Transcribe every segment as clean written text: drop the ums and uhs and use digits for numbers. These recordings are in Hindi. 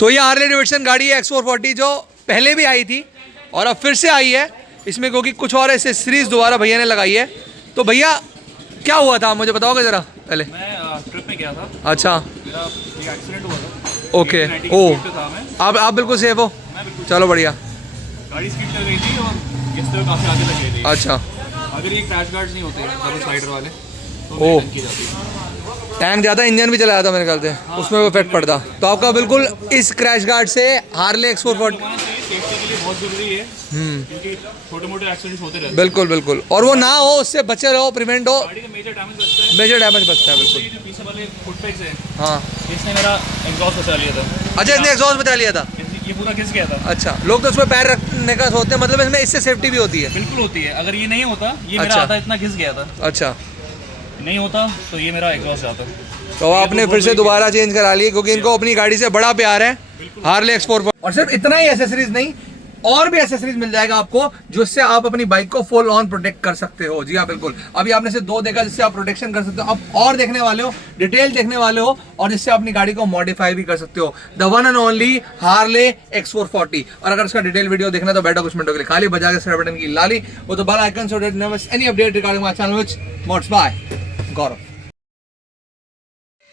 तो ये हार्ले डेविडसन गाड़ी है X440 जो पहले भी आई थी और अब फिर से आई है इसमें, क्योंकि कुछ और एसेसरीज दोबारा भैया ने लगाई है। तो भैया क्या हुआ था मुझे बताओगे ज़रा पहले? मैं ट्रिप में गया था। अच्छा, मेरा एक एक्सीडेंट हुआ था। ओके, ओ आप बिल्कुल सेफ हो? चलो बढ़िया। गाड़ी स्किड कर गई थी और इस तरह काफ़ी आगे लग गई थी। अच्छा, अगर ये क्रैश गार्ड्स नहीं होते डबल स्लाइडर वाले तो ओ। टंकी जाती है। टैंक ज़्यादा, इंजन भी चलाया था मेरे ख्याल से, उसमें वो इफेक्ट पड़ता। तो आपका बिल्कुल इस क्रैश गार्ड से हार्ले X440 सेफ्टी के लिए बहुत जरूरी है, क्योंकि छोटे मोटे एक्सीडेंट्स होते रहते हैं। बिल्कुल बिल्कुल, और वो ना हो, उससे बचे रहो, प्रिवेंट हो, गाड़ी का मेजर डैमेज बचता है। मेजर डैमेज बचता है बिल्कुल। ये जो पीछे वाले फुटपैक्स हैं, हाँ, इसने मेरा एग्जॉस्ट बचा लिया था। अच्छा, इसने एग्जॉस्ट बचा लिया था। ये पूरा घिस गया था। अच्छा, लोग तो उसमें पैर रखने का सोचते हैं, मतलब इसमें इससे सेफ्टी भी होती है? बिल्कुल होती है। अगर ये नहीं होता, ये मेरा अच्छा। आधा इतना घिस गया था, अच्छा, नहीं होता तो ये मेरा एग्जॉस्ट जाता। तो आपने फिर से दोबारा चेंज करा लिए, क्योंकि इनको अपनी गाड़ी से बड़ा प्यार है हार्ले X440। और सिर्फ इतना ही एसेसरीज नहीं, और भी एसेसरीज मिल जाएगा आपको, जिससे आप अपनी बाइक को फुल ऑन प्रोटेक्ट कर सकते हो। जी हाँ बिल्कुल, अभी आपने से 2 देखा जिससे आप प्रोटेक्शन कर सकते हो, आप और देखने वाले हो, डिटेल देखने वाले हो, और जिससे अपनी गाड़ी को मॉडिफाई भी कर सकते हो। The one and only Harley X440। और अगर उसका डिटेल वीडियो देखना तो बैठो कुछ मिनटों के लिए, खाली बजा के सब्सक्राइब बटन की लाली, वो तो bell icon so that never miss any update regarding my channel which mods by Gaurav.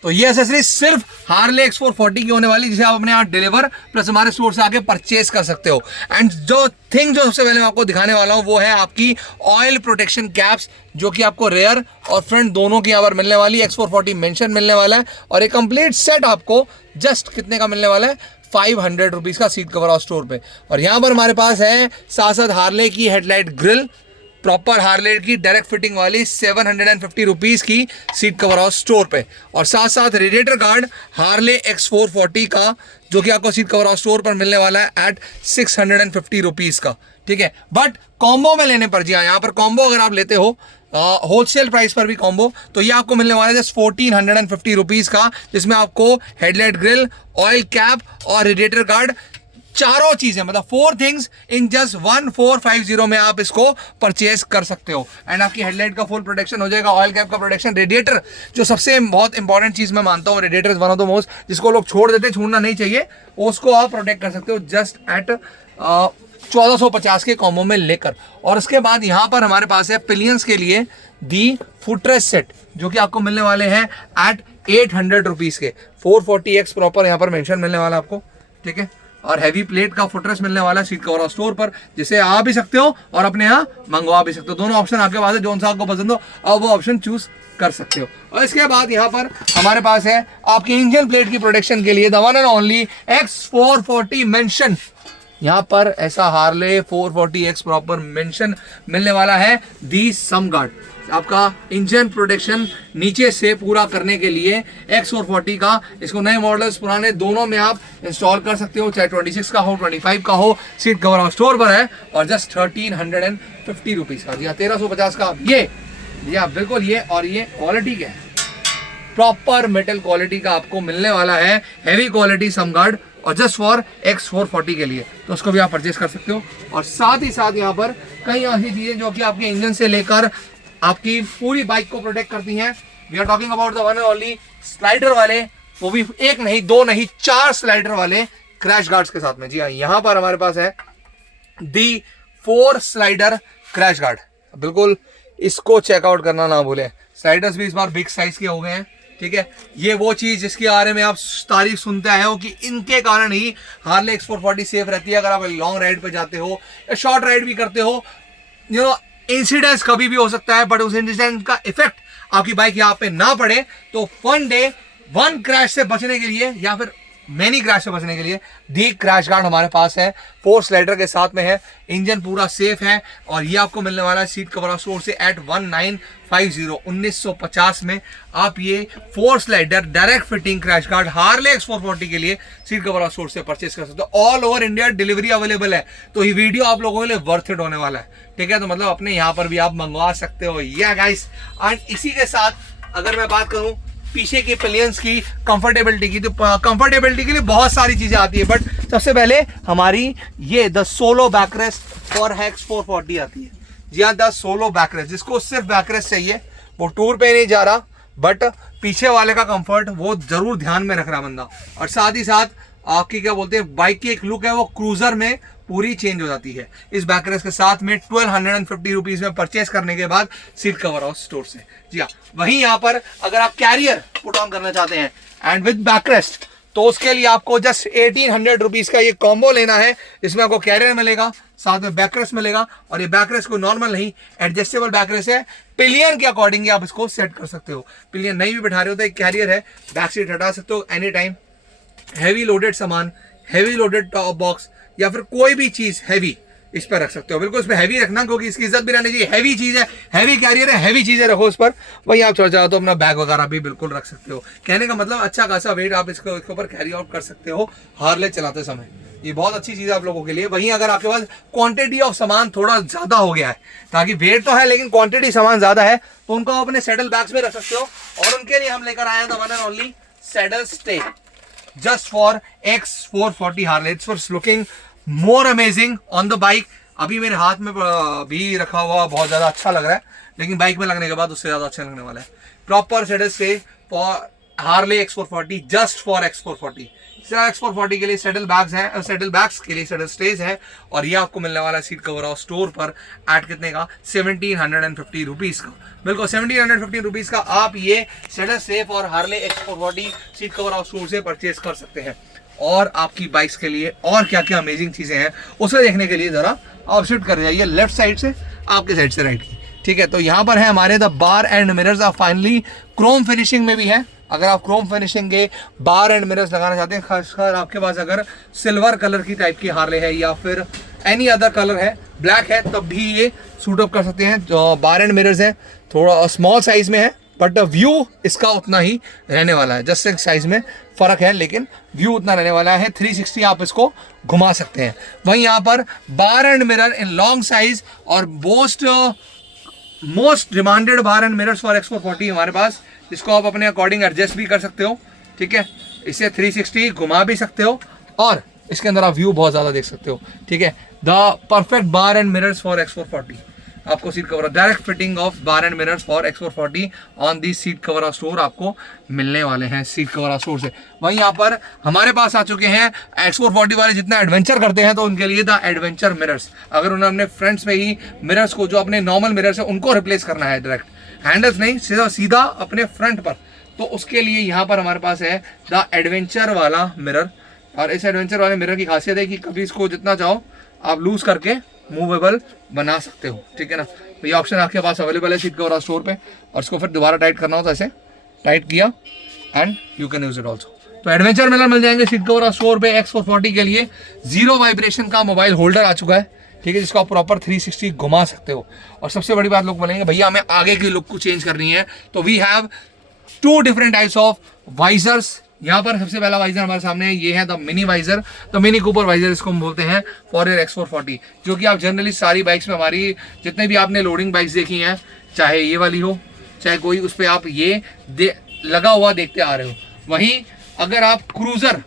तो ये एसेसरीज सिर्फ हार्ले X440 की होने वाली, जिसे आप अपने यहाँ डिलीवर प्लस हमारे स्टोर से आके परचेज कर सकते हो। एंड जो थिंग जो सबसे पहले मैं आपको दिखाने वाला हूँ वो है आपकी ऑयल प्रोटेक्शन कैप्स, जो कि आपको रेयर और फ्रंट दोनों की यहाँ पर मिलने वाली। X440 मेंशन मिलने वाला है, और एक कंप्लीट सेट आपको जस्ट कितने का मिलने वाला है? 500 रुपीज़ का सीट कवर ऑफ स्टोर पे। और यहाँ पर हमारे पास है साथ साथ हार्ले की हेडलाइट ग्रिल, प्रॉपर हार्ले की डायरेक्ट फिटिंग वाली 750 रुपीज़ की सीट कवर हाउस स्टोर पे, और साथ साथ रेडिएटर गार्ड हार्ले X440 का, जो कि आपको सीट कवर हाउस स्टोर पर मिलने वाला है एट 650 रुपीज़ का। ठीक है, बट कॉम्बो में लेने पर, जी हाँ, यहाँ पर कॉम्बो अगर आप लेते हो होलसेल प्राइस पर भी कॉम्बो, तो ये आपको मिलने वाला है जस्ट 1450 रुपीज़ का, जिसमें आपको हेडलाइट ग्रिल, ऑयल कैप और रेडिएटर गार्ड, चारों चीजें, मतलब 4 थिंग्स इन जस्ट 1450 में आप इसको परचेज कर सकते हो। एंड आपकी हेडलाइट का फुल प्रोटेक्शन हो जाएगा, ऑयल कैप का प्रोटेक्शन, रेडिएटर जो सबसे बहुत इंपॉर्टेंट चीज मैं मानता हूँ, radiator is one of the most, जिसको लोग छोड़ देते, छोड़ना नहीं चाहिए, उसको आप प्रोटेक्ट कर सकते हो जस्ट एट 1450 के कॉम्बो में लेकर। और उसके बाद यहाँ पर हमारे पास है पिलियंस के लिए दी फुटरेस्ट सेट, जो कि आपको मिलने वाले हैं एट 800 रुपीज़ के। 440X प्रॉपर यहाँ पर मेंशन मिलने वाला आपको, ठीक है, और हैवी प्लेट का फुटरेस्ट मिलने वाला सीट कवर स्टोर पर, जिसे आ भी सकते हो और अपने यहाँ मंगवा भी सकते हो। दोनों ऑप्शन आपके पास है, जो सा आपको पसंद हो आप वो ऑप्शन चूज कर सकते हो। और इसके बाद यहाँ पर हमारे पास है आपकी इंजन प्लेट की प्रोटेक्शन के लिए the one and only X440 mention. यहाँ पर ऐसा हार्ले 440X प्रॉपर मेंशन मिलने वाला है दी सम गार्ड, आपका इंजन प्रोटेक्शन नीचे से पूरा करने के लिए X440 का। इसको नए मॉडल्स पुराने दोनों में आप इंस्टॉल कर सकते हो, चाहे 26 का हो 25 का हो, सीट कवर स्टोर पर है, और जस्ट 1350 रुपीज़ का। जी हाँ, 1350 का ये, जी हाँ बिल्कुल ये, और ये क्वालिटी क्या है? प्रॉपर मेटल क्वालिटी का आपको मिलने वाला है, हैवी क्वालिटी सम गार्ड, और जस्ट फॉर X440 के लिए, तो उसको भी आप परचेज कर सकते हो। और साथ ही साथ यहाँ पर कई ऐसी चीज़ें जो कि आपके इंजन से लेकर आपकी पूरी बाइक को प्रोटेक्ट करती हैं। We are talking about the one and only slider वाले, वो भी 1 नहीं 2 नहीं 4 स्लाइडर वाले क्रैश गार्ड्स के साथ में। जी हाँ, यहाँ पर हमारे पास है दी 4 स्लाइडर क्रैश गार्ड, बिल्कुल इसको चेकआउट करना ना भूलें। स्लाइडर्स भी इस बार बिग साइज के हो गए हैं, ठीक है। ये वो चीज़ जिसके बारे में आप तारीफ सुनते आए हो कि इनके कारण ही हार्ले X440 सेफ रहती है। अगर आप लॉन्ग राइड पे जाते हो या शॉर्ट राइड भी करते हो, यू नो इंसिडेंट्स कभी भी हो सकता है, बट उस इंसिडेंट का इफेक्ट आपकी बाइक यहाँ पे ना पड़े, तो वन डे 1 क्रैश से बचने के लिए या फिर मैनी क्रैश से बचने के लिए दी क्रैश गार्ड हमारे पास है। 4 स्लाइडर के साथ में है, इंजन पूरा सेफ है, और ये आपको मिलने वाला है सीट कवर स्टोर से एट 1950 में। आप ये 4 slider direct fitting crash guard Harley X440 के लिए सीट कवर स्टोर से परचेज कर सकते हो। All over India delivery available है, तो ये वीडियो आप लोगों के लिए वर्थ इट होने वाला है, ठीक है। तो मतलब अपने यहाँ पर भी आप मंगवा सकते हो, या गाइस। एंड इसी के साथ अगर मैं बात करूँ पीछे के पिलियंस की कंफर्टेबिलिटी की, तो कंफर्टेबिलिटी के लिए बहुत सारी चीजें आती है, बट सबसे पहले हमारी ये the solo backrest for X440 आती है। जी हाँ, द सोलो बैकरेस्ट, जिसको सिर्फ बैकरेस्ट चाहिए, वो टूर पे नहीं जा रहा, बट पीछे वाले का कंफर्ट वो जरूर ध्यान में रख रहा बंदा। और साथ ही साथ आपकी क्या बोलते हैं बाइक की एक लुक है वो क्रूजर में पूरी चेंज हो जाती है इस बैकरेस्ट के साथ में 1250 रुपीज में परचेस करने के बाद सीट कवर हाउस स्टोर से। जी हाँ, वहीं यहाँ पर अगर आप कैरियर पुट ऑन करना चाहते हैं एंड विद बैकरेस्ट तो उसके लिए आपको जस्ट 1800 रुपीज का ये कॉम्बो लेना है। इसमें आपको कैरियर मिलेगा, साथ में बैकरेस्ट मिलेगा, और ये बैकरेस्ट को नॉर्मल नहीं एडजस्टेबल बैकरेस्ट है, पिलियन के अकॉर्डिंग आप इसको सेट कर सकते हो। पिलियन नहीं भी बैठा रहे हो तो एक कैरियर है, बैक सीट हटा सकते हो एनी टाइम। हैवी लोडेड सामान, हैवी लोडेड टॉप बॉक्स या फिर कोई भी चीज हैवी इस पर रख सकते हो। बिल्कुल इसमें हैवी रखना क्योंकि इसकी इज्जत भी रहनी चाहिए। हैवी चीज है, हैवी कैरियर है, हैवी चीजें रखो उस पर। वहीं आप चाहो तो अपना बैग वगैरह भी बिल्कुल रख सकते हो। कहने का मतलब अच्छा खासा वेट आप इसके ऊपर कैरी आउट कर सकते हो हार्ले चलाते समय। ये बहुत अच्छी चीज है आप लोगों के लिए। वहीं अगर आपके पास क्वांटिटी ऑफ सामान थोड़ा ज्यादा हो गया है, ताकि वेट तो है लेकिन क्वांटिटी सामान ज्यादा है, तो उनको अपने सैडल बैग्स में रख सकते हो। और उनके लिए हम लेकर आए हैं the one and only saddle stay just for X440 Harley. It's looking more amazing on the bike. अभी मेरे हाथ में भी रखा हुआ बहुत ज्यादा अच्छा लग रहा है, लेकिन बाइक में लगने के बाद उससे ज्यादा अच्छा लगने वाला है। Proper saddle stay for Harley X440, just for X440। X440 के लिए सेडल बैग्स हैं, सेडल बैग्स के लिए सेडल स्टेज है, और ये आपको मिलने वाला है सीट कवर हाउस स्टोर पर एट कितने का 1750 रुपीज का। बिल्कुल 1750 रुपीज का आप ये saddle stay for Harley X440 seat cover house store से परचेज कर सकते हैं। और आपकी बाइक्स के लिए और क्या क्या अमेजिंग चीजें हैं उसे देखने के लिए जरा आप शिफ्ट कर जाइए लेफ्ट साइड से आपके साइड से राइट की। ठीक है, तो यहाँ पर है हमारे the bar end mirrors of finally Chrome finishing में भी है। अगर आप क्रोम फिनिशिंग के बार एंड मिरर्स लगाना चाहते हैं, खासकर आपके पास अगर सिल्वर कलर की टाइप की हार्ले है या फिर एनी अदर कलर है, ब्लैक है, तब भी ये सूट अप कर सकते हैं। जो बार एंड मिरर्स है थोड़ा स्मॉल साइज में है, बट व्यू इसका उतना ही रहने वाला है। जस्ट एक साइज में फर्क है लेकिन व्यू उतना रहने वाला है। 360 आप इसको घुमा सकते हैं। वहीं यहाँ पर bar end mirror in long size और most demanded bar end mirrors for X440 हमारे पास, जिसको आप अपने अकॉर्डिंग एडजस्ट भी कर सकते हो। ठीक है, इसे 360 घुमा भी सकते हो और इसके अंदर आप व्यू बहुत ज़्यादा देख सकते हो। ठीक है, the perfect bar end mirrors for X440 आपको seat cover direct fitting of bar end mirrors for X440 on the seat cover store आपको मिलने वाले हैं सीट कवर स्टोर से। वहीं यहाँ पर हमारे पास आ चुके हैं X440 वाले जितना एडवेंचर करते हैं तो उनके लिए द एडवेंचर मिरर्स। अगर उन्हें अपने फ्रंट्स में ही मिरर्स को जो अपने नॉर्मल मिरर्स है उनको रिप्लेस करना है, डायरेक्ट हैंडल्स नहीं, सीधा अपने फ्रंट पर, तो उसके लिए यहाँ पर हमारे पास है द एडवेंचर वाला मिरर। और इस एडवेंचर वाले मिरर की खासियत है कि कभी इसको जितना चाहो आप लूज करके मूवेबल बना सकते हो। ठीक है ना, तो ये ऑप्शन आपके पास अवेलेबल है सीट कवर स्टोर पे। और इसको फिर दोबारा टाइट करना हो तो ऐसे टाइट किया and you can use it also. तो एडवेंचर मिरर मिल जाएंगे सीट कवर स्टोर पे X440 के लिए। जीरो वाइब्रेशन का मोबाइल होल्डर आ चुका है, ठीक है, जिसको आप प्रॉपर 360 घुमा सकते हो। और सबसे बड़ी बात लोग बोलेंगे भैया हमें आगे की लुक को चेंज करनी है, तो we have 2 different types of visors. यहाँ पर सबसे पहला वाइजर हमारे सामने है, ये है the mini visor, the mini Cooper visor इसको हम बोलते हैं फॉर योर X440, जो कि आप जनरली सारी बाइक्स में, हमारी जितने भी आपने लोडिंग बाइक्स देखी हैं, चाहे ये वाली हो चाहे कोई, उस पर आप ये लगा हुआ देखते आ रहे हो। वहीं अगर आप क्रूजर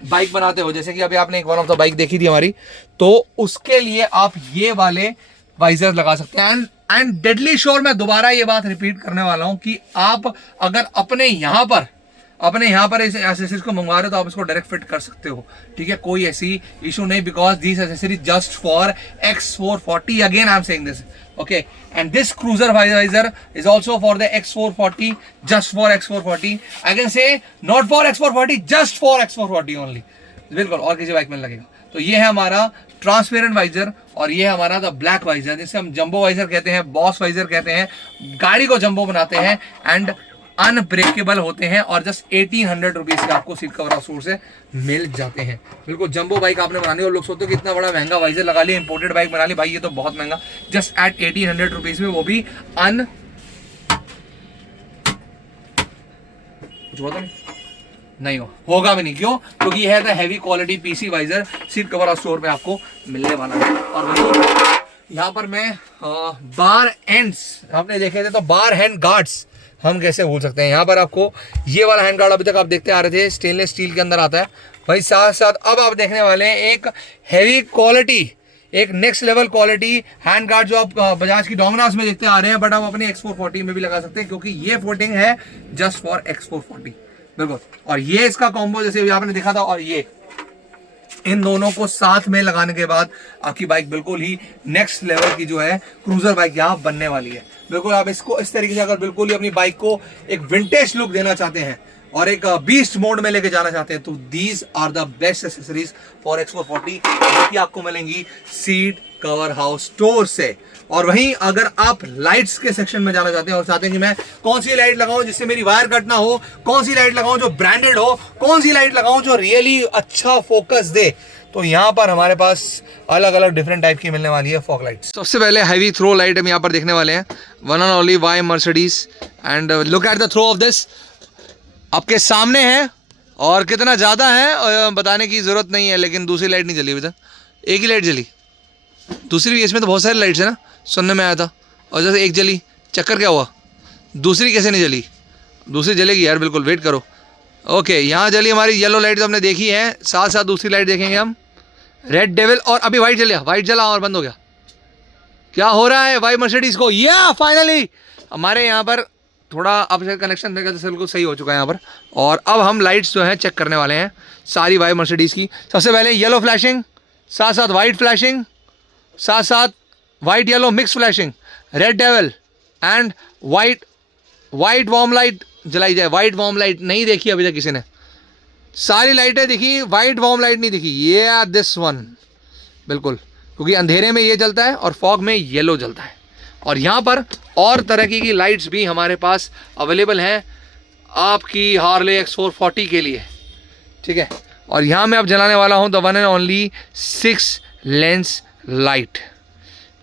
बाइक बनाते हो, जैसे कि अभी आपने एक वन ऑफ द बाइक देखी थी हमारी, तो उसके लिए आप ये वाले वाइजर लगा सकते हैं। एंड डेडली श्योर, मैं दोबारा ये बात रिपीट करने वाला हूं कि आप अगर अपने यहाँ पर इस एसेसरीज को मंगवा रहे हो तो आप इसको डायरेक्ट फिट कर सकते हो। ठीक है, कोई ऐसी इशू नहीं, because this accessories just for X440, again I am saying this, okay, and this cruiser visor is also for the X440, just for X440. I can say not for X440, just for X440 only, बिल्कुल, और किसी बाइक में लगेगा। तो ये है हमारा ट्रांसपेरेंट वाइजर और ये है हमारा द ब्लैक वाइजर, जिसे हम जंबो वाइजर कहते हैं, बॉस वाइजर कहते हैं। गाड़ी को जंबो बनाते हैं एंड अनब्रेकेबल होते हैं और जस्ट 1800 रुपीज के आपको सीट कवर स्टोर से मिल जाते हैं। बिल्कुल जंबो बाइक आपने बनानी और लोग सोचते हो कि इतना बड़ा महंगा वाइजर लगा लिया, इंपोर्टेड बाइक बना ली, भाई ये तो बहुत महंगा, जस्ट एट 1800 रुपीज में, वो भी कुछ होता नहीं होगा भी नहीं। क्यों? क्योंकि यह है the heavy quality PC visor seat cover store पे आपको मिलने वाला है। और वही यहाँ पर मैं बार एंड्स आपने देखे थे, तो बार हैंड गार्ड्स हम कैसे भूल सकते हैं। यहाँ पर आपको ये वाला हैंड गार्ड अभी तक आप देखते आ रहे थे, स्टेनलेस स्टील के अंदर आता है। वही साथ साथ अब आप देखने वाले हैं एक हैवी क्वालिटी, एक next level quality hand guard, जो आप बजाज की डोमिनोज में देखते आ रहे हैं, बट आप अपने X440 में भी लगा सकते हैं, क्योंकि ये फिटिंग है जस्ट फॉर X440। बिल्कुल। और ये इसका कॉम्बो जैसे अभी आपने देखा था, और ये इन दोनों को साथ में लगाने के बाद आपकी बाइक बिल्कुल ही नेक्स्ट लेवल की जो है क्रूजर बाइक यहाँ बनने वाली है। बिल्कुल आप इसको इस तरीके से अगर बिल्कुल ही अपनी बाइक को एक विंटेज लुक देना चाहते हैं और एक बीस्ट मोड में लेके जाना चाहते हैं, तो these are the best accessories for X440 जो कि आपको मिलेंगी सीट कवर हाउस स्टोर से। और वहीं अगर आप लाइट्स के सेक्शन में जाना चाहते हैं और चाहते हैं कि मैं कौन सी लाइट लगाऊं जिससे मेरी वायर कट ना हो, कौन सी लाइट लगाऊं जो ब्रांडेड हो, कौन सी लाइट लगाऊं जो रियली अच्छा फोकस दे, तो यहाँ पर हमारे पास अलग अलग डिफरेंट टाइप की मिलने वाली है फॉग लाइट्स। सबसे पहले हैवी थ्रो लाइट हम यहाँ पर देखने वाले हैं, one and only Y Mercedes. And look at the throw of this, आपके सामने है और कितना ज़्यादा है बताने की ज़रूरत नहीं है। लेकिन दूसरी लाइट नहीं जली अभी तक, एक ही लाइट जली, दूसरी भी इसमें तो बहुत सारी लाइट्स है ना, सुनने में आया था। और जैसे एक जली, चक्कर क्या हुआ, दूसरी कैसे नहीं जली? दूसरी जलेगी यार, बिल्कुल वेट करो। ओके, यहाँ जली हमारी येलो लाइट तो हमने देखी है, साथ साथ दूसरी लाइट देखेंगे हम, रेड डेविल। और अभी वाइट जलिया, वाइट जला और बंद हो गया। क्या हो रहा है वाई मर्सिडीज को? या फाइनली हमारे यहाँ पर थोड़ा अब शायद कनेक्शन देगा तो बिल्कुल सही हो चुका है यहाँ पर। और अब हम लाइट्स जो हैं चेक करने वाले हैं सारी वाई मर्सिडीज की। सबसे पहले येलो फ्लैशिंग, साथ साथ वाइट फ्लैशिंग, साथ साथ white yellow mix flashing, red devil and white warm light जलाई जाए। वाइट वार्म लाइट नहीं देखी अभी तक किसी ने, सारी लाइटें दिखी, वाइट वार्म लाइट नहीं दिखी। ये दिस वन बिल्कुल, क्योंकि अंधेरे में ये जलता है और फॉग में येलो जलता है। और यहाँ पर और तरह की लाइट्स भी हमारे पास अवेलेबल हैं आपकी हार्ले X440 के लिए, ठीक है। और यहाँ मैं अब जलाने वाला हूँ the one and only 6 lens light.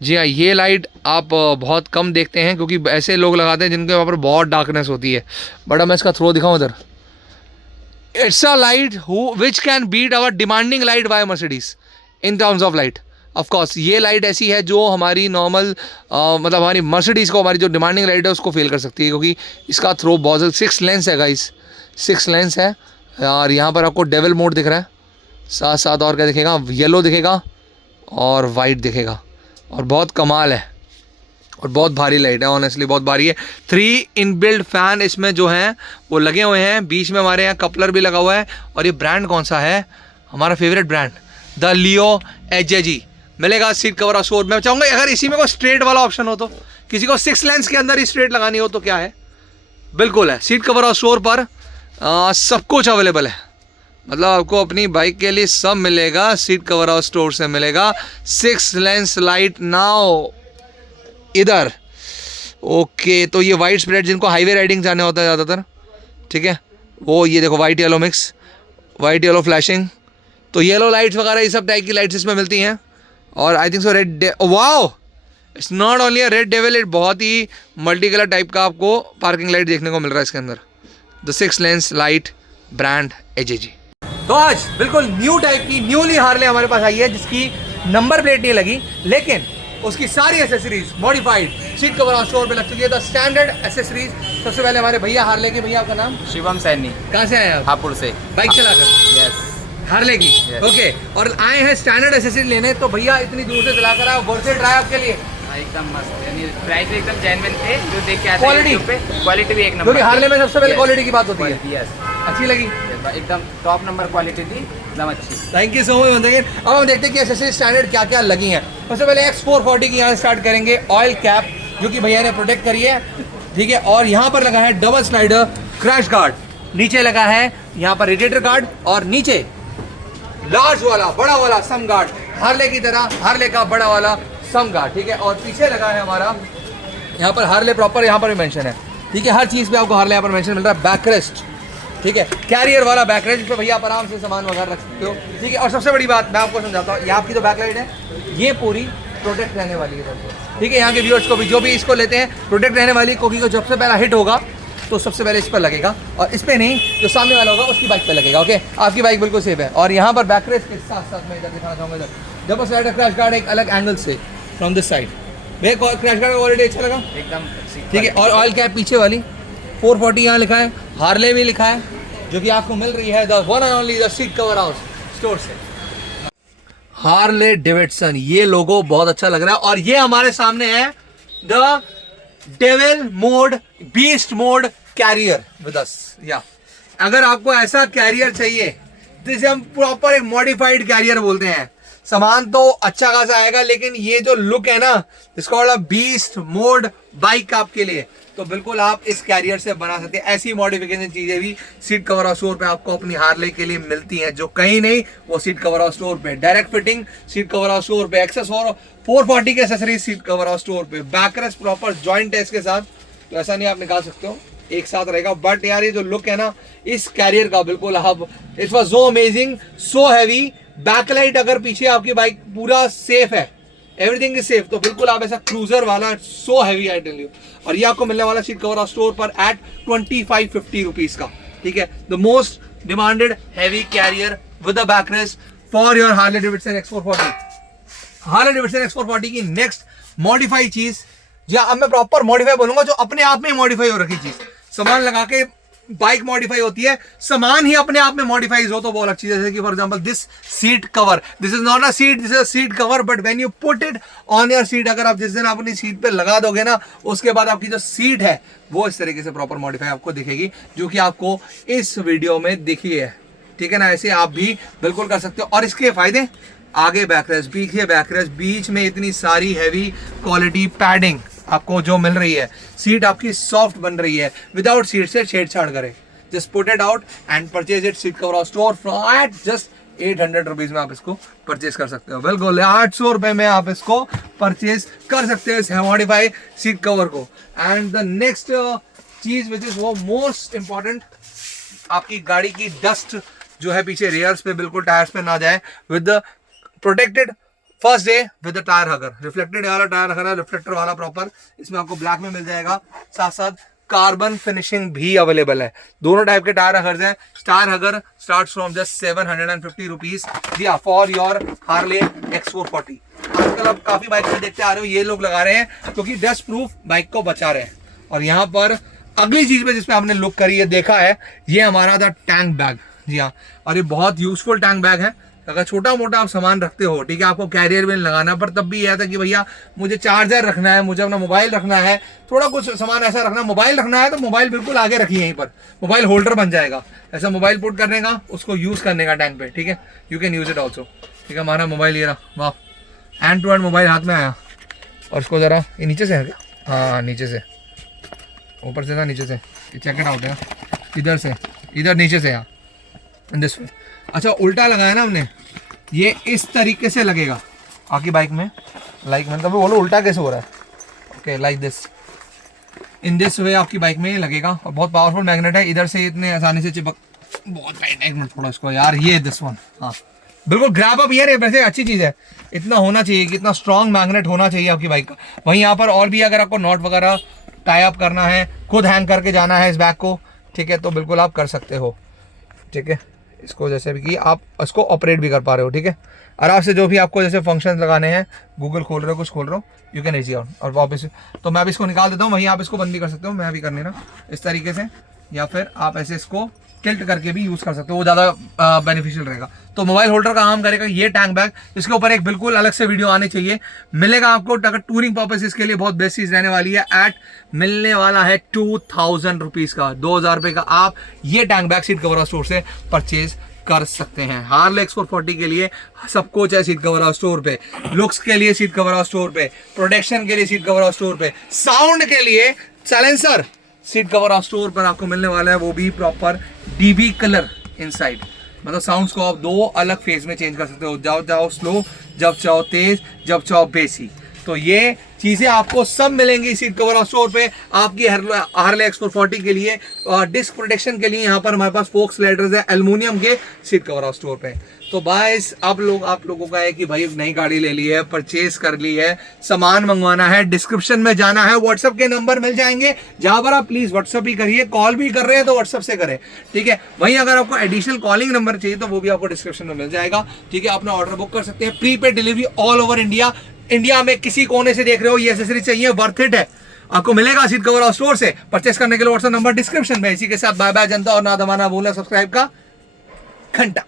जी हाँ, ये लाइट आप बहुत कम देखते हैं क्योंकि ऐसे लोग लगाते हैं जिनके वहाँ पर बहुत डार्कनेस होती है। बड़ा मैं इसका थ्रो दिखाऊँ इधर, it's a light which can beat our demanding light by Mercedes in terms of light. Of course ये लाइट ऐसी है जो हमारी नॉर्मल मतलब हमारी मर्सिडीज़ को, हमारी जो डिमांडिंग लाइट है उसको फेल कर सकती है, क्योंकि इसका थ्रो बहुत 6 लेंस है गाइस, 6 लेंस है। और यहाँ पर आपको डेविल मोड दिख रहा है, साथ साथ और क्या दिखेगा, येलो दिखेगा और वाइट दिखेगा। और बहुत कमाल है और बहुत भारी लाइट है, ऑनेस्टली बहुत भारी है। 3 इनबिल्ट फ़ैन इसमें जो हैं वो लगे हुए हैं, बीच में हमारे यहाँ कपलर भी लगा हुआ है। और ये ब्रांड कौन सा है? हमारा favourite brand the Leo Hg मिलेगा सीट कवर और शोर। मैं चाहूँगा अगर इसी में कोई स्ट्रेट वाला ऑप्शन हो, तो किसी को 6 लेंस के अंदर ही स्ट्रेट लगानी हो तो क्या है, बिल्कुल है। सीट कवर और शोर पर सब कुछ अवेलेबल है, मतलब आपको अपनी बाइक के लिए सब मिलेगा। सीट कवर और स्टोर से मिलेगा 6 लेंस लाइट नाउ इधर। ओके, तो ये वाइट स्प्रेड जिनको हाईवे राइडिंग जाने होता है ज़्यादातर, ठीक है, वो ये देखो white yellow mix, white yellow flashing, तो येलो लाइट्स वगैरह ये सब टाइप की लाइट्स इसमें मिलती हैं। और I think so red, wow, it's not only a red devil, it बहुत ही मल्टी कलर टाइप का आपको पार्किंग लाइट देखने को मिल रहा है इसके अंदर, the 6 lens light brand Hg. तो आज बिल्कुल न्यू टाइप की न्यूली हार्ले हमारे पास आई है जिसकी नंबर प्लेट नहीं लगी, लेकिन उसकी सारी एसेसरीज मॉडिफाइड सीट कवर और स्टोर पे लग चुकी है, द स्टैंडर्ड एसेसरीज। सबसे पहले हमारे भैया हार्ले के, भैया आपका नाम? शिवम सैनी। कहाँ से आए आप? हापुड़ से। बाइक चलाकर? यस। हार्ले की? ओके, और आए हैं स्टैंडर्ड एसेसरीज लेने, तो भैया इतनी दूर से चलाकर आए, वर्थ इट रहा आपके लिए? एकदम मस्त, यानी प्राइस भी एकदम जेन्युइन थे जो देख के आते क्वालिटी पे, क्वालिटी भी एक नंबर। क्योंकि हार्ले में सबसे पहले क्वालिटी की बात होती है। यस, अच्छी लगी, एकदम टॉप नंबर क्वालिटी थी, एकदम अच्छी। Thank you so much. बताइए अब हम देखते हैं कि एसेसरीज स्टैंडर्ड क्या क्या लगी हैं। सबसे पहले X440 की यहाँ स्टार्ट करेंगे। ऑयल कैप जो कि भैया ने प्रोटेक्ट करी है, ठीक है, और यहाँ पर लगा है डबल स्लाइडर क्रैश गार्ड, नीचे लगा है यहाँ पर रेडिएटर गार्ड, और नीचे लार्ज वाला बड़ा वाला सम गार्ड, हार्ले की तरह हार्ले का बड़ा वाला सम गार्ड, ठीक है। और पीछे लगा है हमारा यहाँ पर हार्ले प्रॉपर, यहाँ पर भी मेंशन है, ठीक है, हर चीज़ पे आपको हार्ले यहाँ पर मेंशन मिल रहा है। बैकरेस्ट, ठीक है, कैरियर वाला बैकरेस्ट, जिस पर भैया आप आराम से सामान वगैरह रख सकते हो, ठीक है। और सबसे बड़ी बात मैं आपको समझाता हूँ, ये आपकी जो बैकलाइट है ये पूरी प्रोटेक्ट रहने वाली है, ठीक है। यहाँ के व्यूअर्स को भी जो भी इसको लेते हैं प्रोटेक्ट रहने वाली, क्योंकि जो सबसे पहला हिट होगा तो सबसे पहले इस पर लगेगा, और इस पर नहीं, जो सामने वाला होगा उसकी बाइक पर लगेगा। ओके, आपकी बाइक बिल्कुल सेफ है। और यहाँ पर बैकरेस्ट के साथ साथ मैं इधर दिखाना चाहूँगा, इधर डबल स्लाइडर क्रैश गार्ड एक अलग एंगल से फ्रॉम दिस साइड। भैया क्रैश गार्ड क्वालिटी अच्छा लगा? एकदम ठीक है। और ऑयल कैप पीछे वाली 440 यहाँ लिखा है, हार्ले भी लिखा है, जो कि आपको मिल रही है the one and only the seat cover house store से। हार्ले डेविडसन, ये लोगो बहुत अच्छा लग रहा है। और ये हमारे सामने है the devil mode beast mode carrier with us, या अगर आपको ऐसा कैरियर चाहिए जिसे हम प्रॉपर एक मॉडिफाइड कैरियर बोलते हैं, सामान तो अच्छा खासा आएगा लेकिन ये जो लुक है ना, इसका बीस्ट मोड बाइक आपके लिए, तो बिल्कुल आप इस कैरियर से बना सकते हैं। ऐसी मॉडिफिकेशन चीजें भी सीट कवर हाउस स्टोर पे आपको अपनी हार्ले के लिए मिलती हैं, जो कहीं नहीं वो सीट कवर हाउस स्टोर पे। Direct fitting seat cover house store पे, एक्सेस 440 के accessories seat cover house store पे, बैकरेस्ट प्रॉपर जॉइंट है इसके साथ, तो ऐसा नहीं आप निकाल सकते हो, एक साथ रहेगा। बट यार ये जो लुक है ना इस कैरियर का, बिल्कुल आप, it was so amazing, so heavy. Backlight अगर पीछे आपकी बाइक पूरा सेफ है, एवरीथिंग इज सेफ, तो बिल्कुल आप ऐसा क्रूजर वाला so heavy I tell you. और ये आपको मिलने वाला सीट कवर हाउस स्टोर पर एट 2550 रुपीज का, ठीक है। The most demanded heavy carrier with the backrest for your Harley Davidson X440। Harley Davidson X440 की नेक्स्ट मॉडिफाई चीज, जी अब मैं प्रॉपर मॉडिफाई बोलूंगा, जो अपने आप में मॉडिफाई हो रखी चीज, सामान लगा के बाइक मॉडिफाई होती है, सामान ही अपने आप में मॉडिफाइज हो तो बहुत अच्छी, जैसे कि for example this seat cover, this is not a seat, this is a seat cover, but when you put it on your seat, अगर आप जिस दिन अपनी सीट पे लगा दोगे ना, उसके बाद आपकी जो सीट है वो इस तरीके से प्रॉपर मॉडिफाई आपको दिखेगी, जो कि आपको इस वीडियो में दिखी है, ठीक है ना। ऐसे आप भी बिल्कुल कर सकते हो। और इसके फायदे, आगे बैकरेस्ट, पीछे बैकरेस्ट, बीच में इतनी सारी हैवी क्वालिटी पैडिंग आपको जो मिल रही है, सीट आपकी सॉफ्ट बन रही है, विदाउट सीट से छेड़छाड़ करे। Just put it out and purchase it seat cover house store from at just 800 rupees में आप इसको परचेज कर सकते हो। बिल्कुल 800 रुपए में आप इसको परचेज कर सकते हो इस मॉडिफाई सीट कवर को। एंड द नेक्स्ट चीज विच इज वो मोस्ट इंपॉर्टेंट, आपकी गाड़ी की डस्ट जो है पीछे रेयर्स पे, बिल्कुल टायर्स पे ना जाए, with the protected first day with tyre हगर, reflected वाला टायर हगर है, रिफ्लेक्टर वाला प्रॉपर, इसमें आपको ब्लैक में मिल जाएगा, साथ साथ कार्बन फिनिशिंग भी अवेलेबल है। दोनों टाइप के टायर हगर्स हैं। Tyre हगर start from just 750 rupees for your Harley X440। आजकल आप काफी बाइक में देखते आ रहे हो ये लोग लगा रहे हैं क्योंकि डस्ट प्रूफ बाइक को बचा रहे हैं। और यहाँ पर अगली चीज पे जिसपे आपने लुक करी है, देखा है, ये हमारा था टैंक बैग। जी हाँ, और ये बहुत यूजफुल टैंक बैग है। अगर छोटा मोटा आप सामान रखते हो, ठीक है, आपको कैरियर में लगाना, पर तब भी यह था कि भैया मुझे चार्जर रखना है, मुझे अपना मोबाइल रखना है, थोड़ा कुछ सामान ऐसा रखना, मोबाइल रखना है तो मोबाइल बिल्कुल आगे रखिए, यहीं पर मोबाइल होल्डर बन जाएगा, ऐसा मोबाइल पुट करने का, उसको यूज करने का टैंक पे, ठीक है, you can use it also, ठीक है। हमारा मोबाइल ये रहा, वाह, हैंड टू हैंड मोबाइल हाथ में आया। और इसको जरा ये नीचे से है क्या? हाँ नीचे से, ऊपर से था, नीचे से, चेक इट आउट है, इधर से, इधर नीचे से, यहाँ दिस वे। अच्छा उल्टा लगाया ना हमने, ये इस तरीके से लगेगा आपकी बाइक में, लाइक मतलब बोलो उल्टा कैसे हो रहा है, okay like this, in this way आपकी बाइक में लगेगा। और बहुत पावरफुल मैग्नेट है, इधर से इतने आसानी से चिपक, बहुत टाइट है, एक मिनट थोड़ा इसको यार, ये दिस वन, हाँ बिल्कुल ग्रैब अप यार, वैसे अच्छी चीज़ है, इतना होना चाहिए कि इतना स्ट्रॉन्ग मैग्नेट होना चाहिए आपकी बाइक का। वहीं यहाँ पर और भी अगर आपको नॉट वगैरह टाई अप करना है, खुद हैंग करके जाना है इस बैग को, ठीक है, तो बिल्कुल आप कर सकते हो, ठीक है। इसको जैसे भी कि आप इसको ऑपरेट भी कर पा रहे हो, ठीक है, आराम से। जो भी आपको जैसे फंक्शंस लगाने हैं, गूगल खोल रहे हो, कुछ खोल रहे हो, यू कैन इजी आउट। और वापस तो मैं अब इसको निकाल देता हूँ, वहीं आप इसको बंद भी कर सकते हो, मैं भी करने ना इस तरीके से, या फिर आप ऐसे इसको टिल्ट करके भी यूज कर सकते हो, वो ज़्यादा बेनिफिशियल रहेगा। तो मोबाइल होल्डर का काम करेगा ये टैंक बैग। इसके ऊपर एक बिल्कुल अलग से वीडियो आनी चाहिए, मिलेगा आपको, अगर टूरिंग पर्पस के लिए बहुत बेस्ट चीज रहने वाली है। एट मिलने वाला है 2000 रुपीज का, 2000 रुपये का आप ये tank bag seat cover house store से परचेज कर सकते हैं। हार्ले X440 के लिए सब कुछ है सीट कवर हाउस स्टोर पे, लुक्स के लिए सीट कवर हाउस स्टोर पे, प्रोटेक्शन के लिए सीट कवर हाउस स्टोर पे, साउंड के लिए silencer seat cover house store पर आपको मिलने वाला है, वो भी प्रॉपर DB कलर इनसाइड। मतलब साउंड्स को आप दो अलग फेज में चेंज कर सकते हो, जब चाहो स्लो, जब चाहो तेज, जब चाहो बेसी। तो ये चीज़ें आपको सब मिलेंगी सीट कवर हाउस स्टोर पे। आपकी हार्ले X440 के लिए डिस्क प्रोटेक्शन के लिए यहाँ पर हमारे पास फोक्स लेटर्स है एल्युमिनियम के सीट कवर हाउस स्टोर पे। तो बाइस आप लोगों का है कि भाई नई गाड़ी ले ली है, परचेज कर ली है, सामान मंगवाना है, डिस्क्रिप्शन में जाना है, व्हाट्सएप के नंबर मिल जाएंगे जहां पर आप प्लीज व्हाट्सएप ही करिए, कॉल भी कर रहे हैं तो व्हाट्सएप से करें, ठीक है। वहीं अगर आपको एडिशनल कॉलिंग नंबर चाहिए तो वो भी आपको डिस्क्रिप्शन में मिल जाएगा, ठीक है। अपना ऑर्डर बुक कर सकते हैं, prepaid delivery all over India. India में किसी कोने से देख रहे हो, ये एक्सेसरी चाहिए, वर्थ इट है, आपको मिलेगा सीट कवर हाउस स्टोर से। परचेस करने के लिए व्हाट्सएप नंबर डिस्क्रिप्शन में। इसी के साथ बाय बाय जनता, और ना दबाना भूलना सब्सक्राइब का घंटा।